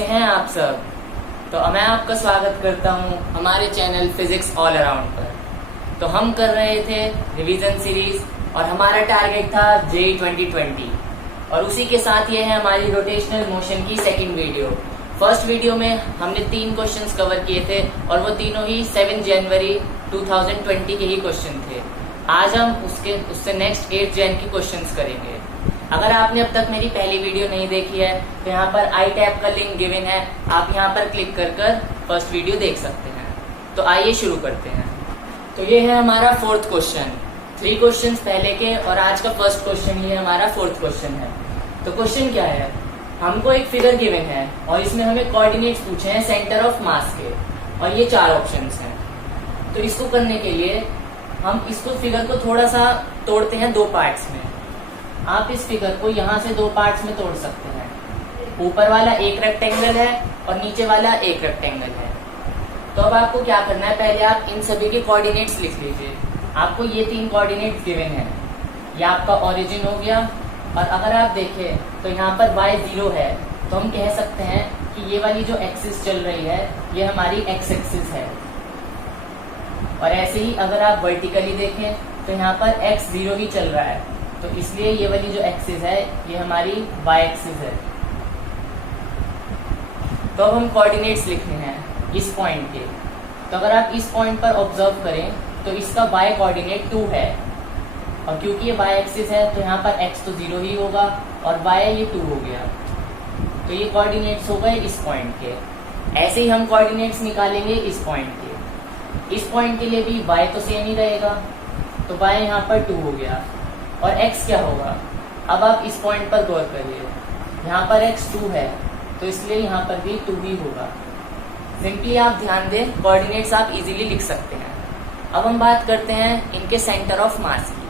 कैसे हैं आप सब। तो मैं आपका स्वागत करता हूं हमारे चैनल फिजिक्स ऑल अराउंड पर। तो हम कर रहे थे रिवीजन सीरीज और हमारा टारगेट था JEE 2020 और उसी के साथ ये है हमारी रोटेशनल मोशन की सेकंड वीडियो। फर्स्ट वीडियो में हमने 3 क्वेश्चंस कवर किए थे और वो तीनों ही 7 जनवरी 2020 के ही क्वेश्चन थे। आज हम उससे नेक्स्ट 8 जन की क्वेश्चंस करेंगे। अगर आपने अब तक मेरी पहली वीडियो नहीं देखी है तो यहाँ पर आई टैब का लिंक गिवन है, आप यहाँ पर क्लिक कर फर्स्ट वीडियो देख सकते हैं। तो आइए शुरू करते हैं। तो ये है हमारा 4th क्वेश्चन। 3 क्वेश्चन पहले के और आज का फर्स्ट क्वेश्चन ये हमारा 4th क्वेश्चन है। तो क्वेश्चन क्या है, हमको एक फिगर गिवन है और इसमें हमें कोऑर्डिनेट्स पूछे हैं सेंटर ऑफ मास के और ये 4 ऑप्शंस हैं। तो इसको करने के लिए हम इसको फिगर को थोड़ा सा तोड़ते हैं 2 पार्ट्स में। आप इस फिगर को यहाँ से 2 पार्ट्स में तोड़ सकते हैं। ऊपर वाला एक रेक्टेंगल है और नीचे वाला एक रेक्टेंगल है। तो अब आपको क्या करना है, पहले आप इन सभी के कोऑर्डिनेट्स लिख लीजिए। आपको ये 3 कोऑर्डिनेट्स गिवन है, ये आपका ओरिजिन हो गया। और अगर आप देखें तो यहाँ पर y 0 है, तो हम कह सकते हैं कि ये वाली जो एक्सिस चल रही है ये हमारी x एक्सिस है। और ऐसे ही अगर आप वर्टिकली देखें तो यहाँ पर x 0 ही चल रहा है, तो इसलिए ये वाली जो एक्सिस है ये हमारी y एक्सिस है। तो अब हम कोऑर्डिनेट्स लिखने हैं इस पॉइंट के। तो अगर आप इस पॉइंट पर ऑब्जर्व करें तो इसका y कोऑर्डिनेट 2 है और क्योंकि ये y एक्सिस है तो यहाँ पर x तो 0 ही होगा और y ये 2 हो गया। तो ये कोऑर्डिनेट्स हो गए इस पॉइंट के। ऐसे ही हम कोऑर्डिनेट्स निकालेंगे इस पॉइंट के। इस पॉइंट के लिए भी y तो सेम ही रहेगा, तो y यहाँ पर 2 हो गया और x क्या होगा। अब आप इस पॉइंट पर गौर करिए, यहाँ पर x 2 है तो इसलिए यहाँ पर भी 2 ही होगा। सिंपली आप ध्यान दें, कोऑर्डिनेट्स आप इजीली लिख सकते हैं। अब हम बात करते हैं इनके सेंटर ऑफ मास की।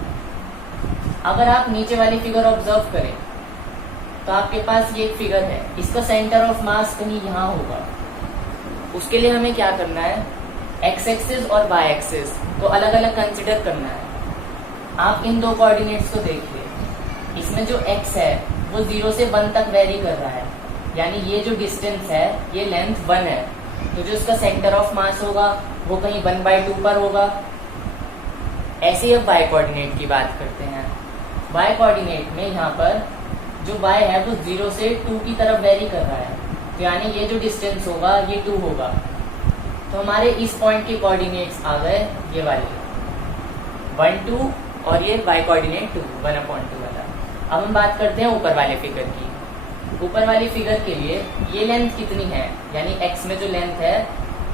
अगर आप नीचे वाली फिगर ऑब्जर्व करें तो आपके पास ये एक फिगर है, इसका सेंटर ऑफ मास कहीं यहाँ होगा। उसके लिए हमें क्या करना है, x एक्सिस और y एक्सिस को अलग अलग कंसिडर करना है। आप इन 2 कोऑर्डिनेट्स को देखिए, इसमें जो x है वो 0 से 1 तक वेरी कर रहा है, यानी ये जो डिस्टेंस है ये लेंथ 1 है। तो जो इसका सेंटर ऑफ मास होगा वो कहीं 1/2 पर होगा। ऐसे ही अब y कोऑर्डिनेट की बात करते हैं। y कोऑर्डिनेट में यहाँ पर जो y है वो 0 से 2 की तरफ वेरी कर रहा है, तो यानी ये जो डिस्टेंस होगा ये 2 होगा। तो हमारे इस पॉइंट के कोऑर्डिनेट्स आ गए ये वाले 1 2 और ये y कोऑर्डिनेट 2 1/2 वाला। अब हम बात करते हैं ऊपर वाले फिगर की। ऊपर वाली फिगर के लिए ये लेंथ कितनी है, यानी x में जो लेंथ है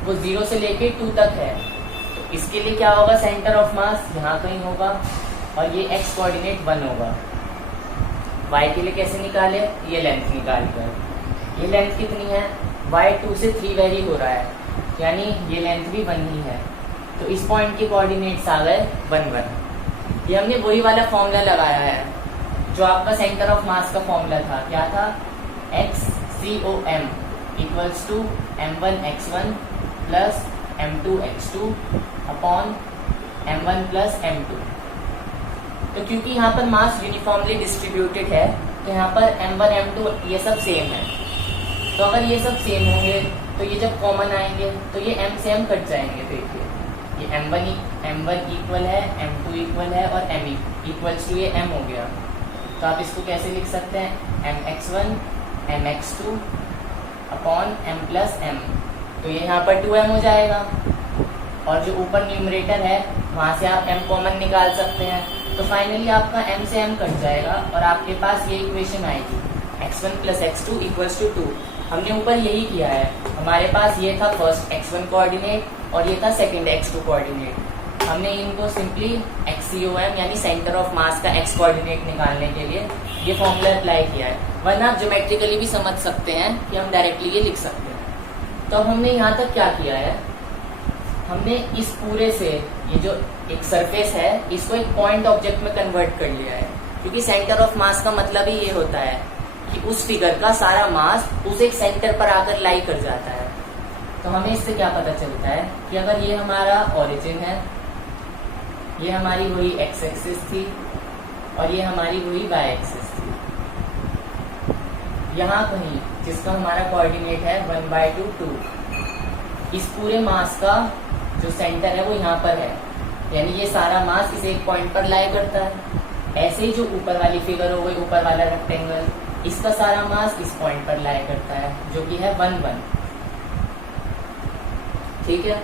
वो 0 से लेके 2 तक है। तो इसके लिए क्या होगा, सेंटर ऑफ मास यहाँ कहीं होगा और ये x कोऑर्डिनेट 1 होगा। y के लिए कैसे निकाले, ये लेंथ निकाल कर। ये लेंथ कितनी है, y 2 से 3 वेरी हो रहा है, यानी ये लेंथ भी 1 ही है। तो इस पॉइंट के कोऑर्डिनेट्स आ गए 1 1। ये हमने वही वाला फॉर्मूला लगाया है जो आपका सेंटर ऑफ मास का फॉर्मूला था। क्या था, XCOM equals to m1x1 plus m2x2 upon m1 plus m2। तो क्योंकि यहाँ पर मास यूनिफॉर्मली डिस्ट्रीब्यूटेड है तो यहाँ पर m1 m2 ये सब सेम है। तो अगर ये सब सेम होंगे तो ये जब कॉमन आएंगे तो ये m से m कट जाएंगे। देखिए ये m1 इक्वल है, m2 इक्वल है और m इक्वल्स टू ये m हो गया। तो आप इसको कैसे लिख सकते हैं, mx1 mx2 upon m plus m। तो ये यहाँ पर 2m हो जाएगा और जो ऊपर न्यूमरेटर है वहाँ से आप m कॉमन निकाल सकते हैं। तो फाइनली आपका m से m कट जाएगा और आपके पास ये इक्वेशन आएगी x1 plus x2 equals to 2। हमने ऊपर यही किया है, हमारे पास ये था फर्स्ट x1 कोऑर्डिनेट और ये था सेकंड x2 कोऑर्डिनेट। हमने इनको सिंपली XCOM यानी सेंटर ऑफ मास का x कोऑर्डिनेट निकालने के लिए ये फॉर्मूला अप्लाई किया है, वरना आप ज्योमेट्रिकली भी समझ सकते हैं कि हम डायरेक्टली ये लिख सकते हैं। तो हमने यहाँ तक क्या किया है, हमने इस पूरे से ये जो एक सरफेस है इसको एक पॉइंट ऑब्जेक्ट में कन्वर्ट कर लिया है, क्योंकि सेंटर ऑफ मास का मतलब ही ये होता है कि उस फिगर का सारा मास उस एक सेंटर पर आकर लाई कर जाता है। तो हमें इससे क्या पता चलता है कि अगर ये हमारा ओरिजिन है, ये हमारी वही x एक्सिस थी और ये हमारी वही y एक्सिस थी, यहाँ कहीं जिसका हमारा कोऑर्डिनेट है 1/2 2। इस पूरे मास का जो सेंटर है वो यहाँ पर है, यानी ये सारा मास इस एक पॉइंट पर लाई करता है। ऐसे ही जो ऊपर वाली फिगर हो गई, ऊपर वाला रेक्टेंगल, इसका सारा मास इस पॉइंट पर लाई करता है, जो कि है 1 1। ठीक है,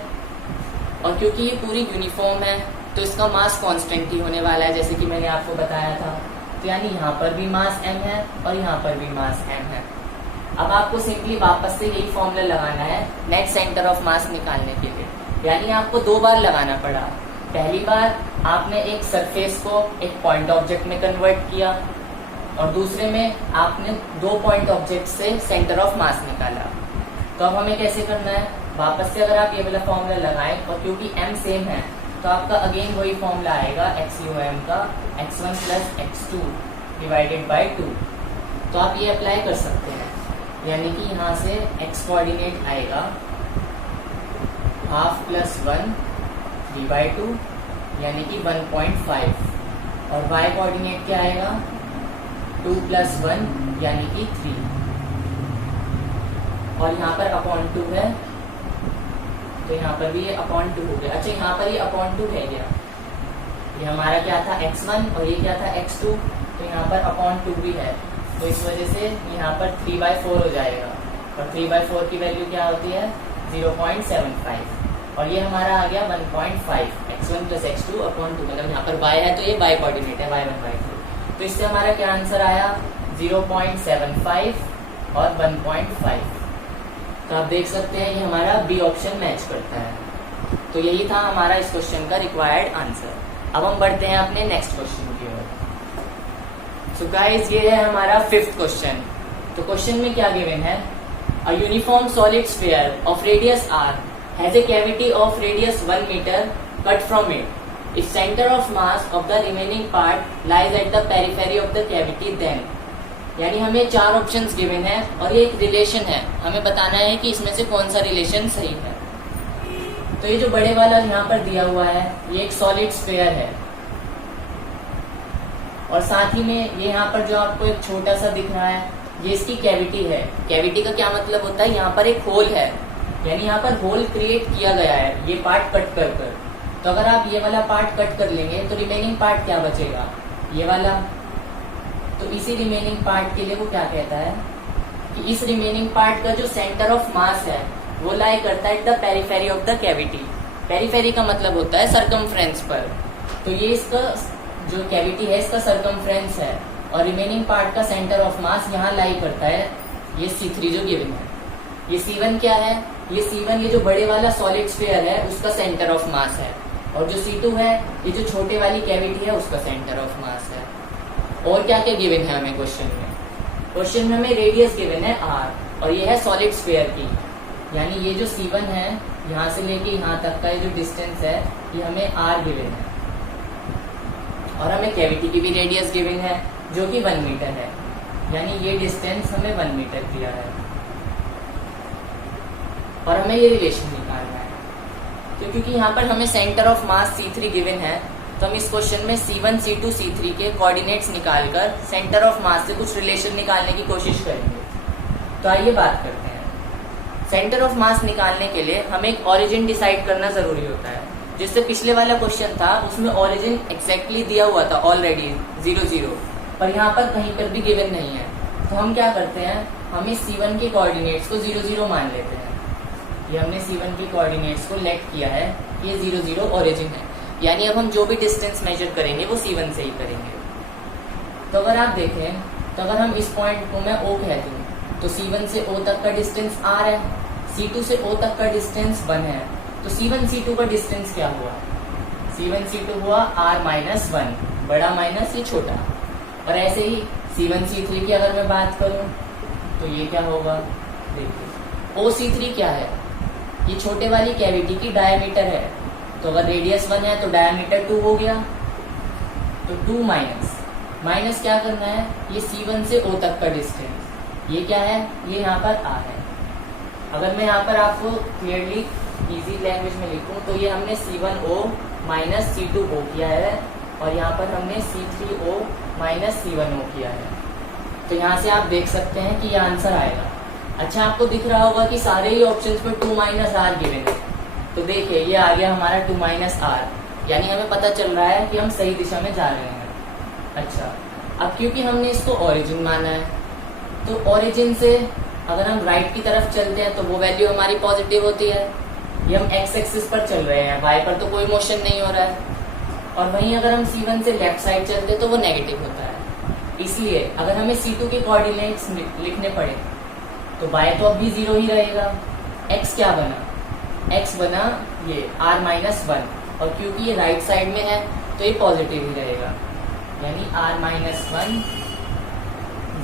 और क्योंकि ये पूरी यूनिफॉर्म है तो इसका मास कांस्टेंट ही होने वाला है, जैसे कि मैंने आपको बताया था। तो यानी यहाँ पर भी मास m है और यहाँ पर भी मास m है। अब आपको सिंपली वापस से यही फॉर्मूला लगाना है नेट सेंटर ऑफ मास निकालने के लिए, यानी आपको 2 बार लगाना पड़ा। पहली बार आपने एक सरफेस को एक पॉइंट ऑब्जेक्ट में कन्वर्ट किया, और दूसरे में आपने 2 पॉइंट ऑब्जेक्ट से सेंटर ऑफ मास निकाला। तो अब हमें कैसे करना है, वापस से अगर आप ये वाला फॉर्मूला लगाएं, और क्योंकि m सेम है तो आपका अगेन वही फॉर्मूला आएगा XUM का x1 + x2 / 2। तो आप ये अप्लाई कर सकते हैं, यानी कि यहाँ से x कोऑर्डिनेट आएगा 1/2 + 1 3/2 यानी कि 1.5, और y कोऑर्डिनेट क्या आएगा 2 + 1 यानी कि 3, और यहाँ पर अपॉन 2 है तो यहाँ पर भी ये अपॉन 2 हो गया। अच्छा, यहाँ पर ये अपॉन 2 है गया, ये हमारा क्या था x1 और ये क्या था x2, तो यहाँ पर अपॉन 2 भी है, तो इस वजह से यहाँ पर 3/4 हो जाएगा, और 3/4 की वैल्यू क्या होती है 0.75, और ये हमारा आ गया 1.5 x1 + x2 अपॉन 2, मतलब यहाँ पर y है तो ये y कोऑर्डिनेट है y1/2। तो इससे हमारा क्या आंसर आया 0.75 और 1.5। तो आप देख सकते हैं ये हमारा बी ऑप्शन मैच करता है। तो यही था हमारा इस क्वेश्चन का रिक्वायर्ड आंसर। अब हम बढ़ते हैं अपने नेक्स्ट क्वेश्चन की ओर। सो गाइस, ये है हमारा 5th क्वेश्चन। तो क्वेश्चन में क्या गिवन है, a uniform solid sphere of radius r has a cavity of radius 1 metre cut from it. If centre of mass of the remaining part lies at the periphery of the cavity, then, यानी हमें 4 options given है और ये एक relation है, हमें बताना है कि इसमें से कौन सा रिलेशन सही है। तो ये जो बड़े वाला यहाँ पर दिया हुआ है ये एक सॉलिड स्फीयर है, और साथ ही में ये यहाँ पर जो आपको एक छोटा सा दिख रहा है ये इसकी कैविटी है। कैविटी का क्या मतलब होता है, यहाँ पर एक होल है, यानी यहाँ पर होल क्रिएट किया गया है ये पार्ट कट कर कर। तो अगर आप ये वाला पार्ट कट कर लेंगे तो रिमेनिंग पार्ट क्या बचेगा, ये वाला। तो इसी रिमेनिंग पार्ट के लिए वो क्या कहता है कि इस रिमेनिंग पार्ट का जो सेंटर ऑफ मास है वो लाई करता है eight the periphery of the cavity. Periphery का मतलब होता है सरकमफ्रेंस पर। तो ये इसका जो कैविटी है इसका सरकमफ्रेंस है, और रिमेनिंग पार्ट का सेंटर ऑफ मास यहाँ लाई करता है ये C3 जो गिवन है। ये C1 क्या है, ये C1 ये जो बड़े वाला सॉलिड स्फीयर है उसका सेंटर ऑफ मास है, और जो C2 है ये जो छोटे वाली कैविटी है उसका सेंटर ऑफ मास है। और क्या क्या गिवन है हमें क्वेश्चन में, क्वेश्चन में हमें रेडियस गिवन है r, और ये है सॉलिड स्फीयर की, यानी ये जो C1 है यहाँ से लेके यहाँ तक का ये जो डिस्टेंस है ये हमें r गिवन है, और हमें कैविटी की भी रेडियस गिवन है जो कि 1 मीटर है, यानी ये डिस्टेंस हमें 1 मीटर दिया है, और हमें ये रिलेशन निकालना है। तो क्योंकि यहाँ पर हमें centre of mass C3 given है तो हम इस क्वेश्चन में C1, C2, C3 के कोऑर्डिनेट्स निकालकर सेंटर ऑफ मास से कुछ रिलेशन निकालने की कोशिश करेंगे। तो आइए बात करते हैं। सेंटर ऑफ मास निकालने के लिए हमें एक ओरिजिन डिसाइड करना जरूरी होता है, जिससे पिछले वाला क्वेश्चन था उसमें ओरिजिन एग्जैक्टली दिया हुआ था ऑलरेडी 0 0, पर यहाँ पर कहीं पर भी गिवन नहीं है। तो हम क्या करते हैं, हम इस C1 के कोऑर्डिनेट्स को 0 0 मान लेते हैं। ये हमने C1 के कोऑर्डिनेट्स को लेट किया है, ये 0 0 ओरिजिन है, यानी अब हम जो भी डिस्टेंस मेजर करेंगे वो C1 से ही करेंगे। तो अगर आप देखें तो अगर हम इस पॉइंट को मैं O कह दूं तो C1 से O तक का डिस्टेंस R है, C2 से O तक का डिस्टेंस 1 है, तो C1 C2 का डिस्टेंस क्या हुआ, C1 C2 हुआ R - 1, बड़ा माइनस ये छोटा। और ऐसे ही C1 C3 की अगर मैं बात करूं तो ये क्या होगा, देखिए OC3 क्या है, ये छोटे वाली कैविटी की डायमीटर है, तो अगर रेडियस 1 है तो डायमीटर 2 हो गया, तो 2 माइनस क्या करना है, ये C1 से O तक का डिस्टेंस, ये क्या है, ये यहाँ पर R है। अगर मैं यहाँ पर आपको क्लियरली इजी लैंग्वेज में लिखूं तो ये हमने C1O - C2O किया है, और यहाँ पर हमने C3O - C1O किया है। तो यहाँ से आप देख सकते हैं कि ये आंसर आएगा अच्छा, आपको दिख रहा होगा कि सारे ही ऑप्शंस में 2 माइनस आर गिवन है। तो देखिए ये आ गया हमारा 2 माइनस आर, यानी हमें पता चल रहा है कि हम सही दिशा में जा रहे हैं। अच्छा, अब क्योंकि हमने इसको ओरिजिन माना है, तो ओरिजिन से अगर हम राइट की तरफ चलते हैं तो वो वैल्यू हमारी पॉजिटिव होती है। ये हम एक्स एक्सिस पर चल रहे हैं, वाई पर तो कोई मोशन नहीं हो रहा है। और वहीं अगर हम C1 से लेफ्ट साइड चलते तो वो नेगेटिव होता है। इसलिए अगर हमें C2 के कोऑर्डिनेट्स लिखने पड़े तो y तो अब भी 0 ही रहेगा। x क्या बना, x बना ये r माइनस 1, और क्योंकि ये राइट साइड में है तो ये पॉजिटिव ही रहेगा, यानी r माइनस 1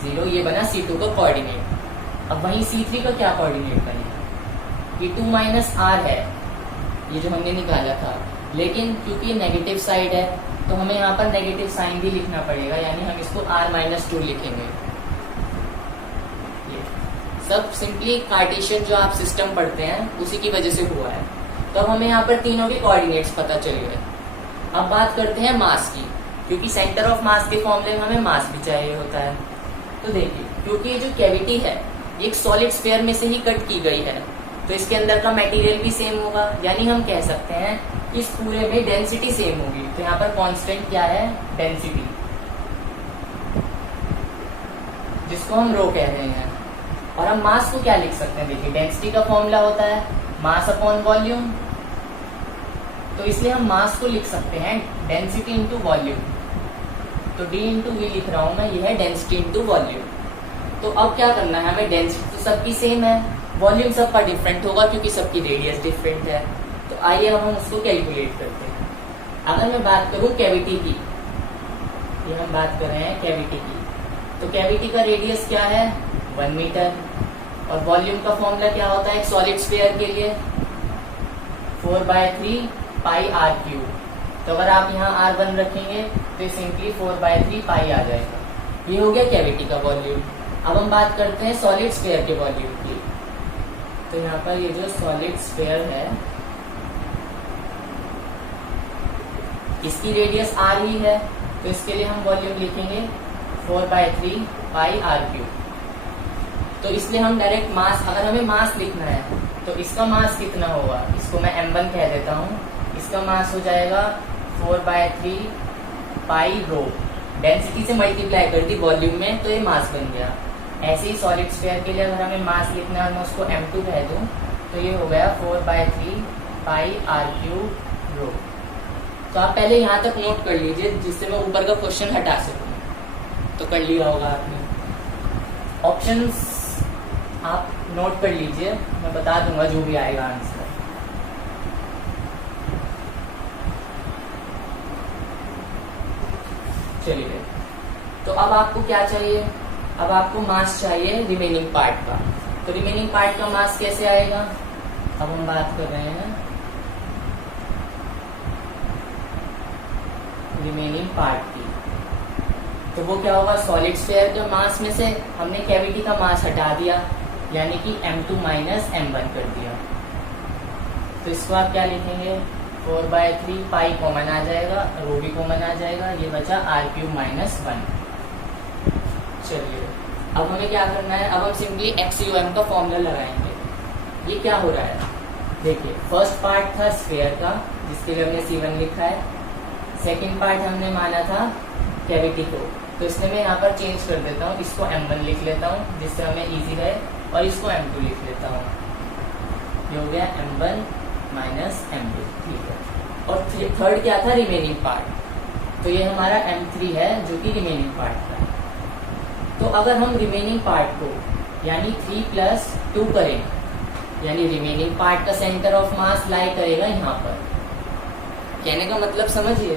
0, ये बना C2 का कोऑर्डिनेट। अब वहीं C3 का क्या कोऑर्डिनेट बनेगा, ये 2 माइनस आर है, ये जो हमने निकाला था, लेकिन क्योंकि नेगेटिव साइड है तो हमें यहाँ पर नेगेटिव साइन भी लिखना पड़ेगा, यानी हम इसको r माइनस 2 लिखेंगे। ये सब सिंपली कार्टेशियन जो आप सिस्टम पढ़ते हैं उसी की वजह से हुआ है। तो अब हमें यहाँ पर तीनों के कोऑर्डिनेट्स पता चल गए। अब बात करते हैं मास की, क्योंकि सेंटर ऑफ मास के फॉर्मूले में हमें मास भी चाहिए होता है। तो देखिए, क्योंकि ये जो कैविटी है ये एक सॉलिड स्फीयर में से ही कट की गई है, तो इसके अंदर का मटेरियल भी सेम होगा, यानी हम कह सकते हैं कि इस पूरे में डेंसिटी सेम होगी। तो यहाँ पर कांस्टेंट क्या है, डेंसिटी, जिसको हम रो कह रहे हैं। और हम मास को क्या लिख सकते हैं, देखिए डेंसिटी का फॉर्मूला होता है मास अपॉन वॉल्यूम, तो इसलिए हम मास को लिख सकते हैं डेंसिटी इंटू वॉल्यूम। तो d इंटू वी लिख रहा हूं मैं, ये है डेंसिटी इंटू वॉल्यूम। तो अब क्या करना है हमें, डेंसिटी तो सबकी सेम है, वॉल्यूम सबका डिफरेंट होगा क्योंकि सबकी रेडियस डिफरेंट है। तो आइए अब हम उसको कैलकुलेट करते हैं। अगर मैं बात करूं कैविटी की, ये हम बात कर रहे हैं कैविटी की, तो कैविटी का रेडियस क्या है 1 मीटर, और वॉल्यूम का फॉर्मूला क्या होता है एक सॉलिड स्फीयर के लिए 4/3 पाई आर क्यूब। तो अगर आप यहाँ R1 रखेंगे तो सिंपली 4/3 पाई आ जाएगा। ये हो गया कैविटी का वॉल्यूम। अब हम बात करते हैं सॉलिड स्फीयर के वॉल्यूम की। तो यहाँ पर ये जो सॉलिड स्फीयर है इसकी रेडियस r ही है, तो इसके लिए हम वॉल्यूम लिखेंगे 4/3 पाई आर क्यूब। तो इसलिए हम डायरेक्ट मास, अगर हमें मास लिखना है तो इसका मास कितना होगा, इसको मैं m1 कह देता हूँ, इसका मास हो जाएगा 4/3 पाई रो, डेंसिटी से मल्टीप्लाई कर दी वॉल्यूम में तो ये मास बन गया। ऐसे ही सॉलिड स्फीयर के लिए अगर हमें मास लिखना है मैं उसको m2 कह दूं तो ये हो गया 4/3 पाई आर क्यूब रो। तो आप पहले यहाँ तक नोट कर लीजिए जिससे मैं ऊपर का क्वेश्चन हटा सकूं। तो कर लिया होगा आपने, ऑप्शंस आप नोट कर लीजिए, मैं बता दूंगा जो भी आएगा आंसर। चलिए, तो अब आपको क्या चाहिए, अब आपको मास चाहिए रिमेनिंग पार्ट का। तो रिमेनिंग पार्ट का मास कैसे आएगा, अब हम बात कर रहे हैं रिमेनिंग पार्ट की। तो वो क्या होगा, सॉलिड स्फीयर के मास में से हमने कैविटी का मास हटा दिया, यानी कि m2 माइनस m1 कर दिया। तो इसको आप क्या लिखेंगे 4/3 पाई कॉमन आ जाएगा, रो भी कॉमन आ जाएगा, ये बचा r³ माइनस 1। चलिए, अब हमें क्या करना है, अब हम सिंपली XUM का फॉर्मूला लगाएंगे। ये क्या हो रहा है, देखिए फर्स्ट पार्ट था स्फीयर का जिसके लिए हमने C1 लिखा है, सेकंड पार्ट हमने माना था कैविटी को, तो इसलिए मैं यहाँ पर चेंज कर देता हूँ, इसको m1 लिख लेता हूँ जिससे हमें इजी रहे, और इसको m2 लिख लेता हूँ। ये हो गया m1 माइनस m2, ठीक है। और थर्ड क्या था, रिमेनिंग पार्ट, तो ये हमारा m3 है जो कि रिमेनिंग पार्ट था। तो अगर हम रिमेनिंग पार्ट को यानी 3 + 2 करें, यानी रिमेनिंग पार्ट का सेंटर ऑफ मास लाई करेगा यहाँ पर। कहने का मतलब समझिए,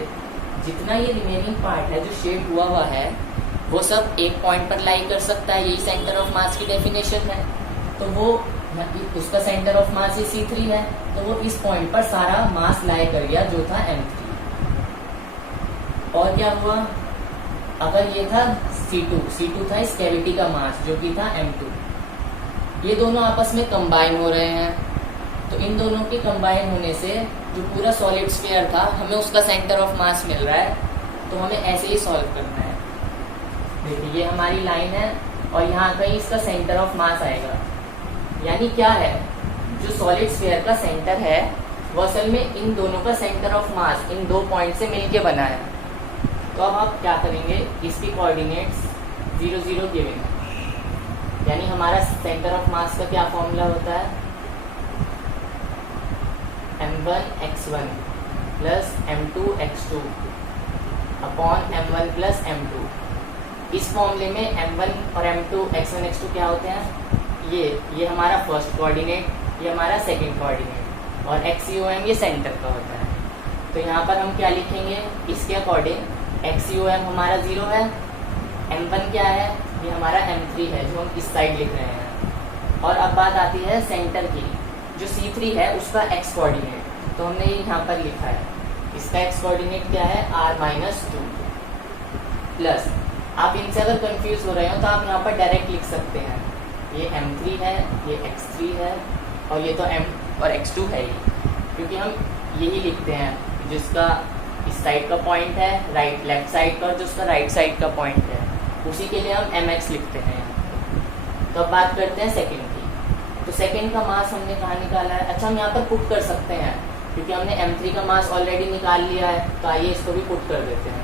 जितना ये रिमेनिंग पार्ट है जो शेड हुआ है वो सब एक पॉइंट पर लाई कर सकता है, यही सेंटर ऑफ मास की डेफिनेशन है। तो वो उसका सेंटर ऑफ मास ये C3 है, तो वो इस पॉइंट पर सारा मास लाई कर गया जो था m3। और क्या हुआ, अगर ये था C2 था इस कैविटी का मास जो कि था m2, ये दोनों आपस में कंबाइन हो रहे हैं, तो इन दोनों के कंबाइन होने से जो पूरा सॉलिड स्फीयर था हमें उसका सेंटर ऑफ मास मिल रहा है। तो हमें ऐसे ही सॉल्व करना है। देखिए ये हमारी लाइन है और यहाँ कहीं इसका सेंटर ऑफ मास आएगा, यानी क्या है, जो सॉलिड स्फीयर का सेंटर है वो असल में इन दोनों का सेंटर ऑफ मास इन दो पॉइंट से मिलके बना है। तो अब आप क्या करेंगे, इसकी कोऑर्डिनेट्स 0 0 गिवन है, यानी हमारा सेंटर ऑफ मास का क्या फॉर्मूला होता है, m1x1 plus m2x2 upon m1 plus m2। इस फॉर्मूले में m1 और m2 x1 x2 क्या होते हैं, ये हमारा फर्स्ट कोऑर्डिनेट, ये हमारा सेकंड कोऑर्डिनेट, और XUM ये सेंटर का होता है। तो यहाँ पर हम क्या लिखेंगे, इसके अकॉर्डिंग XUM हमारा 0 है, m1 क्या है, ये हमारा m3 है जो हम इस साइड लिख रहे हैं। और अब बात आती है सेंटर की, जो C3 है उसका x कोऑर्डिनेट, तो हमने ये यहाँ पर लिखा है, इसका x कोऑर्डिनेट क्या है r-2 प्लस, आप इनसे अगर कंफ्यूज हो रहे हो तो आप यहाँ पर डायरेक्ट लिख सकते हैं, ये m3 है, ये x3 है, और ये तो m और x2 है ही, क्योंकि हम यही लिखते हैं जिसका इस साइड का पॉइंट है राइट लेफ्ट साइड का, और जिसका राइट साइड का पॉइंट है उसी के लिए हम mx लिखते हैं। तो अब बात करते हैं सेकंड की। तो सेकंड का मास हमने कहाँ निकाला है, अच्छा हम यहाँ पर पुट कर सकते हैं क्योंकि हमने m3 का मास ऑलरेडी निकाल लिया है, तो आइए इसको भी पुट कर देते हैं।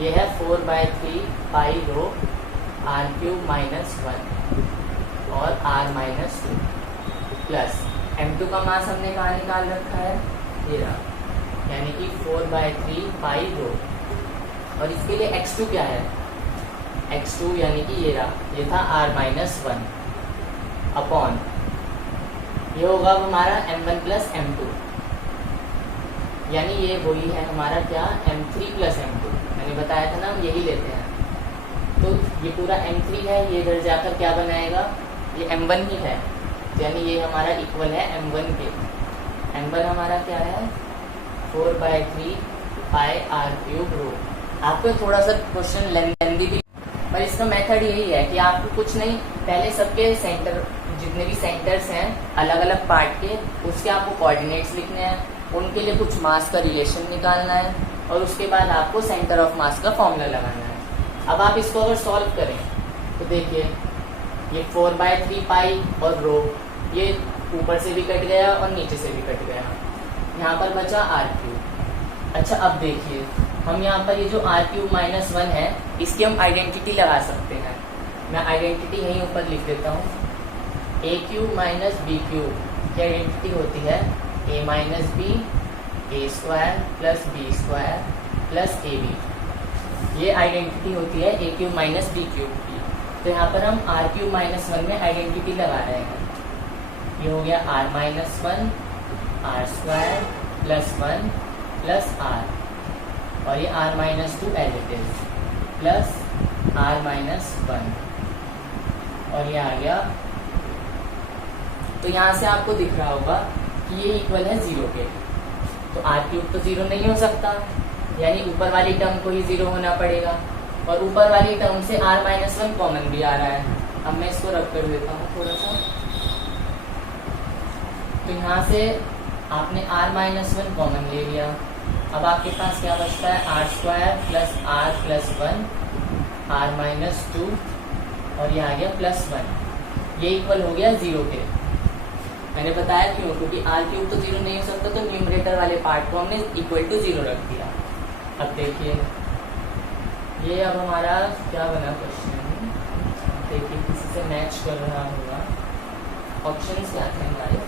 ये है 4/3 पाई रो r³ - 1 और r-2 प्लस m2 का मास हमने कहाँ निकाल रखा है, ये रहा, यानी कि 4/3 पाई रो, और इसके लिए x2 क्या है, x2 यानी कि ये रहा, ये था r-1 अपॉन, ये होगा अब हमारा m1 प्लस m2, यानी ये वही है हमारा क्या, m3 प्लस m2, मैंने बताया था ना हम यही लेते हैं। तो ये पूरा m3 है, ये इधर जाकर क्या बनाएगा, ये m1 ही है, यानी ये हमारा इक्वल है m1 के। m1 हमारा क्या है 4/3 पाई r³ रो। आपको थोड़ा सा क्वेश्चन लेंदी भी, पर इसका मेथड यही है कि आपको कुछ नहीं, पहले सबके सेंटर, जितने भी सेंटर्स हैं अलग अलग पार्ट के, उसके आपको कोऑर्डिनेट्स लिखने हैं, उनके लिए कुछ मास का रिलेशन निकालना है, और उसके बाद आपको सेंटर ऑफ मास का फॉर्मूला लगाना है। अब आप इसको अगर सॉल्व करें तो देखिए ये 4/3 पाई और रो, ये ऊपर से भी कट गया और नीचे से भी कट गया, यहाँ पर बचा r³। अच्छा अब देखिए हम यहाँ पर ये जो r³ - 1 है, इसकी हम आइडेंटिटी लगा सकते हैं। मैं आइडेंटिटी यहीं ऊपर लिख देता हूँ, a³ - b³ की आइडेंटिटी होती है a - b a² plus b² plus ab, ये आइडेंटिटी होती है a³ - b³ की। तो यहाँ पर हम r³ - 1 में आइडेंटिटी लगा रहे हैं, ये हो गया r-1 r² plus 1 plus r, और ये r-2 as it is plus r-1, और ये आ गया। तो यहाँ से आपको दिख रहा होगा कि ये इक्वल है 0 के, तो r³ तो 0 नहीं हो सकता, यानी ऊपर वाली टर्म को ही 0 होना पड़ेगा, और ऊपर वाली टर्म से r-1 कॉमन भी आ रहा है। अब मैं इसको रब कर देता हूँ थोड़ा सा, तो यहाँ से आपने r-1 कॉमन ले लिया, अब आपके पास क्या बचता है r² plus r plus 1 r-2, और ये आ गया प्लस 1, ये इक्वल हो गया 0 के। मैंने बताया क्यों, क्योंकि r³ तो 0 नहीं हो सकता, तो न्यूमरेटर वाले पार्ट को हमने इक्वल टू 0 रख दिया। अब देखिए ये अब हमारा क्या बना क्वेश्चन, देखिए किसी से मैच कर रहा होगा, ऑप्शंस क्या थे हमारे,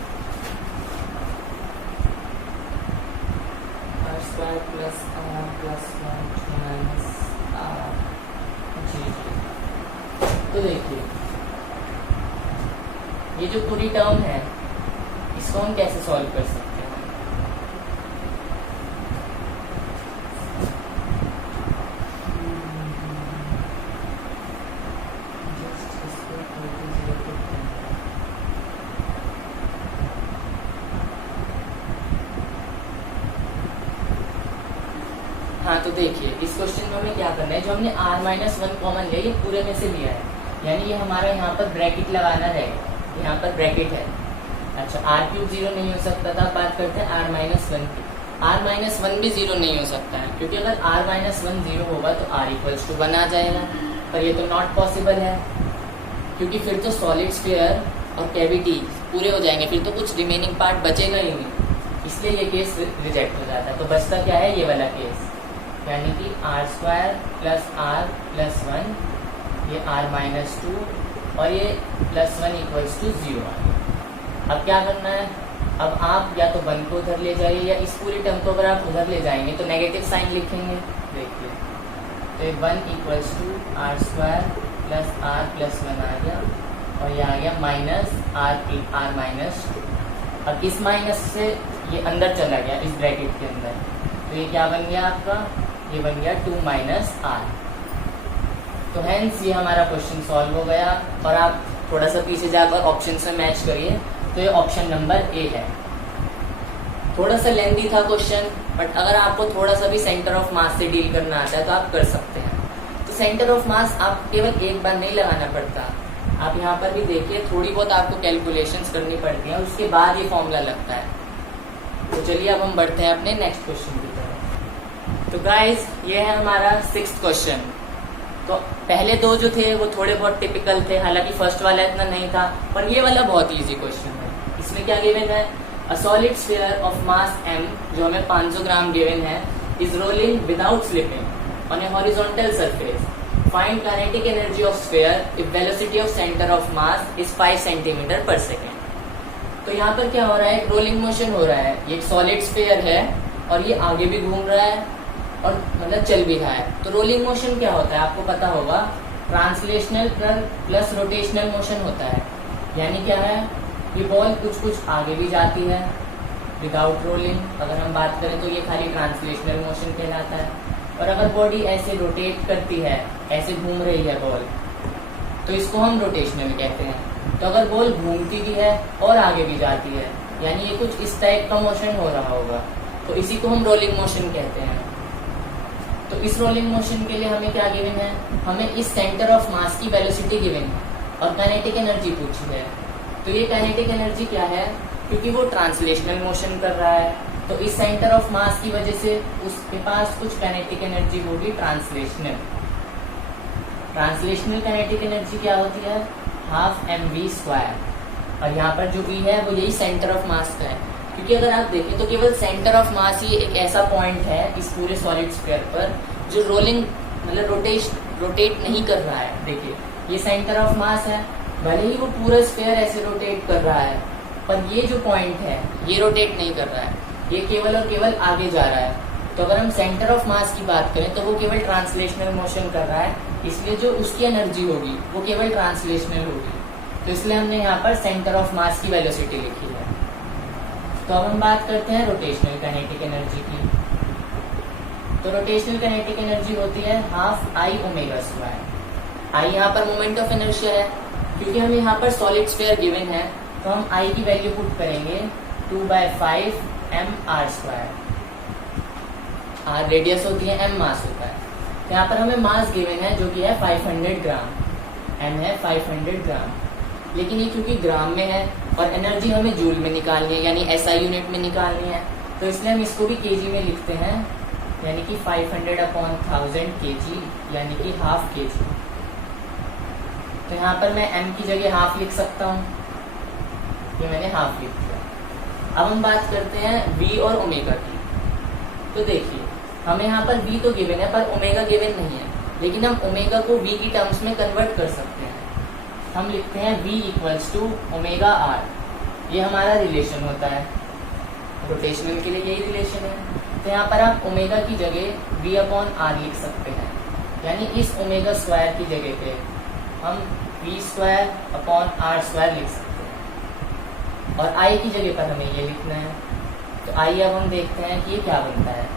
r² plus r plus 1 minus r, जी। तो देखिए ये जो पूरी टर्म है इसको हम कैसे सॉल्व कर सकते हैं, हाँ तो देखिए इस क्वेश्चन में हमें क्या करना है, जो हमने r-1 कॉमन लिया ये पूरे में से लिया है, यानी ये हमारा यहाँ पर ब्रैकेट लगाना है, यहाँ पर ब्रैकेट है। अच्छा r³ 0 नहीं हो सकता था, बात करते हैं r-1 की, r-1 भी 0 नहीं हो सकता है, क्योंकि अगर r-1 0 होगा तो r = 1 आ जाएगा, पर ये तो नॉट पॉसिबल है, क्योंकि फिर तो सॉलिड स्फीयर और कैविटी पूरे हो जाएंगे, फिर तो कुछ रिमेनिंग पार्ट बचेगा ही नहीं, इसलिए ये केस रिजेक्ट हो जाता है। तो बचता क्या है, ये वाला केस, यानी कि r² + r + 1, ये r-2 और ये +1 = 0 आ गया। अब क्या करना है, अब आप या तो 1 को उधर ले जाइए या इस पूरी टर्म को अगर आप उधर ले जाएंगे तो नेगेटिव साइन लिखेंगे। देखिए तो 1 = r² + r + 1 आ गया और ये आ गया -r-2। अब इस माइनस से ये अंदर चला गया इस ब्रैकेट के अंदर, तो ये क्या बन गया आपका, ये बन गया 2 - r। तो हेंस ये हमारा क्वेश्चन सॉल्व हो गया। और आप थोड़ा सा पीछे जाकर ऑप्शन से मैच करिए, तो ये ऑप्शन नंबर ए है। थोड़ा सा लेंथी था क्वेश्चन, बट अगर आपको थोड़ा सा भी सेंटर ऑफ मास से डील करना आता है तो आप कर सकते हैं। तो सेंटर ऑफ मास आप केवल एक बार नहीं लगाना पड़ता, आप यहाँ पर भी देखिए थोड़ी बहुत आपको कैलकुलेशंस करनी पड़ती हैं, उसके बाद ये फॉर्मूला लगता है। तो चलिए अब हम बढ़ते हैं अपने नेक्स्ट क्वेश्चन की तरफ। तो गाइज ये है हमारा 6th क्वेश्चन। तो पहले दो जो थे वो थोड़े बहुत टिपिकल थे, हालांकि फर्स्ट वाला इतना नहीं था, पर ये वाला बहुत इजी क्वेश्चन है। इसमें क्या गिवन है, a solid sphere of mass m, जो हमें 500 ग्राम गिवन है, is rolling without slipping on a horizontal surface. Find kinetic energy of sphere if velocity of centre of mass is 5 cm/s। तो यहाँ पर क्या हो रहा है, एक रोलिंग मोशन हो रहा है, ये एक सॉलिड स्फीयर है और ये आगे भी घूम रहा है और मतलब चल भी रहा है। तो रोलिंग मोशन क्या होता है आपको पता होगा, ट्रांसलेशनल प्लस रोटेशनल मोशन होता है। यानी क्या है, ये बॉल कुछ आगे भी जाती है विदाउट रोलिंग, अगर हम बात करें तो ये खाली ट्रांसलेशनल मोशन कहलाता है। और अगर बॉडी ऐसे रोटेट करती है, ऐसे घूम रही है बॉल, तो इसको हम रोटेशनल कहते हैं। तो अगर बॉल घूमती भी है और आगे भी जाती है, यानी ये कुछ इस टाइप का मोशन हो रहा होगा, तो इसी को हम रोलिंग मोशन कहते हैं। तो इस रोलिंग मोशन के लिए हमें क्या गिवन है, हमें इस सेंटर ऑफ मास की वेलोसिटी गिवन है और काइनेटिक एनर्जी पूछी है। तो ये काइनेटिक एनर्जी क्या है, क्योंकि वो ट्रांसलेशनल मोशन कर रहा है, तो इस सेंटर ऑफ मास की वजह से उसके पास कुछ काइनेटिक एनर्जी होगी ट्रांसलेशनल। ट्रांसलेशनल काइनेटिक एनर्जी क्या होती है, 12 mv²। और यहाँ पर जो v है वो यही सेंटर ऑफ मास का है, क्योंकि अगर आप देखें तो केवल सेंटर ऑफ मास ही एक ऐसा पॉइंट है इस पूरे सॉलिड स्फीयर पर जो रोलिंग मतलब रोटेट नहीं कर रहा है। देखिए ये सेंटर ऑफ मास है, भले ही वो पूरा स्फीयर ऐसे रोटेट कर रहा है, पर ये जो पॉइंट है ये रोटेट नहीं कर रहा है, ये केवल और केवल आगे जा रहा है। तो अगर हम सेंटर ऑफ मास की बात करें तो वो केवल ट्रांसलेशनल मोशन कर रहा है, इसलिए जो उसकी एनर्जी होगी वो केवल ट्रांसलेशनल होगी। तो इसलिए हमने यहाँ पर सेंटर ऑफ मास की वेलोसिटी लिखी है। तो अब हम बात करते हैं रोटेशनल काइनेटिक एनर्जी की। तो रोटेशनल काइनेटिक एनर्जी होती है 12 I⍵²। I यहाँ पर मोमेंट ऑफ इनर्शिया है, क्योंकि हमें यहाँ पर सॉलिड स्फीयर गिवन है, तो हम I की वैल्यू पुट करेंगे 2/5 mr²। r रेडियस होती है, m मास होता है। तो यहाँ पर हमें मास गिवन है जो कि है 500 ग्राम, m है 500 ग्राम, लेकिन ये क्योंकि ग्राम में है और एनर्जी हमें जूल में निकालनी है, यानी SI यूनिट में निकालनी है, तो इसलिए हम इसको भी kg में लिखते हैं, यानी कि 500/1000 kg, यानी कि ½ kg। तो यहाँ पर मैं m की जगह हाफ लिख सकता हूँ, ये मैंने हाफ लिख दिया। अब हम बात करते हैं v और ओमेगा की। तो देखिए हमें यहाँ पर v तो गिवन है पर ओमेगा गिवन नहीं है, लेकिन हम ओमेगा को v की टर्म्स में कन्वर्ट कर सकते हैं। हम लिखते हैं v = ω/r, ये हमारा रिलेशन होता है, रोटेशनल के लिए यही रिलेशन है। तो यहाँ पर आप ओमेगा की जगह v/r लिख सकते हैं, यानी इस ω² की जगह पे हम v²/r² लिख सकते हैं, और I की जगह पर हमें ये लिखना है। तो आइए अब हम देखते हैं कि ये क्या बनता है।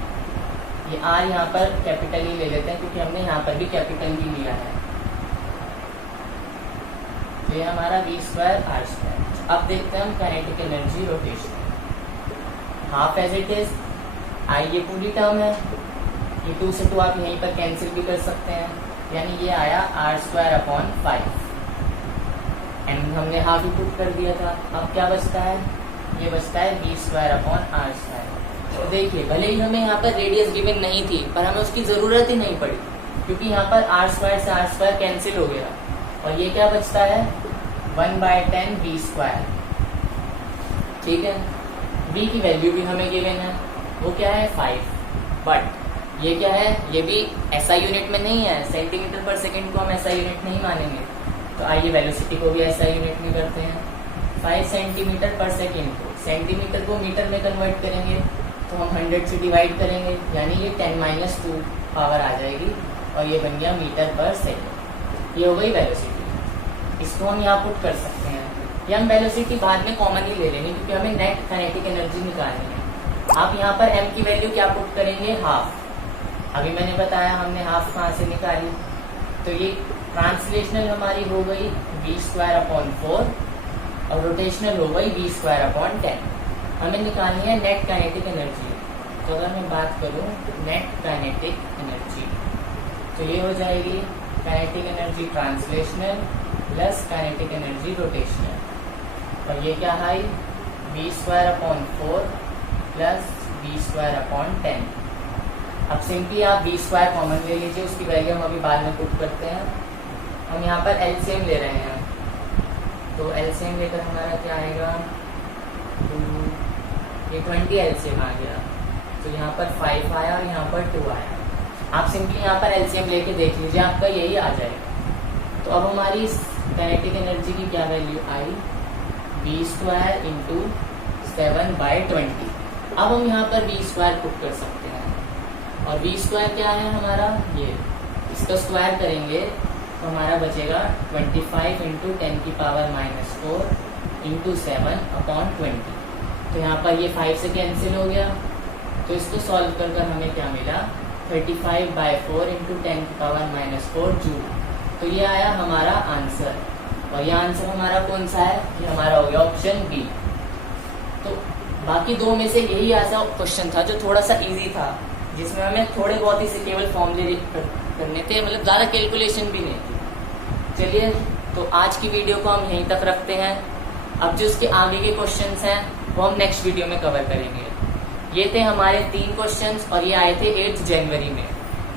ये R यहाँ पर कैपिटल ही ले लेते हैं, क्योंकि हमने यहाँ पर भी कैपिटल ही लिया है। तो ये हमारा v²/r²। अब देखते हैं हम kinetic energy rotation, half as it is. I ये पूरी टर्म है, ये 2 से 2 आप यहीं पर कैंसिल भी कर सकते हैं, यानी ये आया r²/5, एंड हमने हाफ ही पुट कर दिया था। अब क्या बचता है, ये बचता है v²/r²। तो देखिए भले ही हमें यहाँ पर रेडियस गिवन नहीं थी, पर हमें उसकी जरूरत ही नहीं पड़ी, क्योंकि यहाँ पर r² से r² कैंसिल हो गया, और ये क्या बचता है 1/10 v स्क्वायर। ठीक है, v की वैल्यू भी हमें गिवन है, वो क्या है 5, बट ये क्या है, ये भी ऐसा यूनिट में नहीं है, सेंटीमीटर पर सेकंड को हम ऐसा यूनिट नहीं मानेंगे। तो आइए वेलोसिटी को भी ऐसा यूनिट में करते हैं। 5 सेंटीमीटर पर सेकंड को सेंटीमीटर को मीटर में कन्वर्ट करेंगे तो हम 100 से डिवाइड करेंगे, यानी ये 10-2 पावर आ जाएगी और ये बन गया मीटर पर सेकंड। ये हो गई वेलोसिटी, इसको हम यहाँ पुट कर सकते हैं। या हम वेलोसिटी बाद में कॉमनली ले लेंगे क्योंकि हमें नेट काइनेटिक एनर्जी निकालनी है। आप यहाँ पर m की वैल्यू क्या पुट करेंगे, हाफ। अभी मैंने बताया हमने हाफ कहाँ से निकाली, तो ये ट्रांसलेशनल हमारी हो गई v²/4 और रोटेशनल हो गई v²/10। हमें निकालनी है नेट काइनेटिक एनर्जी। तो अगर मैं बात करूं नेट काइनेटिक एनर्जी, तो ये हो जाएगी kinetic energy translational plus kinetic energy rotational, और ये क्या है v²/4 प्लस v²/10। अब सिंपली आप v² कॉमन ले लीजिए, उसकी वैल्यू हम अभी बाद में पुट करते हैं। हम यहाँ पर एलसीएम ले रहे हैं, तो एलसीएम लेकर हमारा क्या आएगा, ये 20 एलसीएम आ गया, तो यहाँ पर 5 आया और यहाँ पर 2 आया। आप सिंपली यहाँ पर एलसीएम लेके देख लीजिए, आपका यही आ जाएगा। तो अब हमारी काइनेटिक एनर्जी की क्या वैल्यू आई, v² इंटू 7/20। अब हम यहाँ पर v² पुट कर सकते हैं, और v² क्या है हमारा, ये इसका स्क्वायर करेंगे तो हमारा बचेगा 25 इंटू 10⁻⁻4 इंटू 7/20। तो यहाँ पर ये 5 से कैंसिल हो गया, तो इसको सॉल्व कर हमें क्या मिला, 35/4 इंटू 10⁻⁻4 जूल। तो ये आया हमारा आंसर, और ये आंसर हमारा कौन सा है, ये हमारा हो गया ऑप्शन बी। तो बाकी दो में से यही ऐसा क्वेश्चन था जो थोड़ा सा इजी था, जिसमें हमें थोड़े बहुत ही से केवल फॉर्मूले करने थे, मतलब ज़्यादा कैलकुलेशन भी नहीं थी। चलिए, तो आज की वीडियो को हम यहीं तक रखते हैं। अब जो उसके आगे के क्वेश्चंस हैं वो हम नेक्स्ट वीडियो में कवर करेंगे। ये थे हमारे 3 क्वेश्चंस और ये आए थे 8 जनवरी में।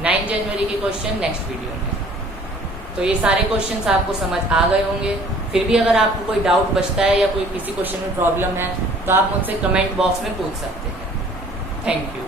9 जनवरी के क्वेश्चन नेक्स्ट वीडियो में। तो ये सारे क्वेश्चंस आपको समझ आ गए होंगे। फिर भी अगर आपको कोई डाउट बचता है या कोई किसी क्वेश्चन में प्रॉब्लम है तो आप मुझसे कमेंट बॉक्स में पूछ सकते हैं। Thank you.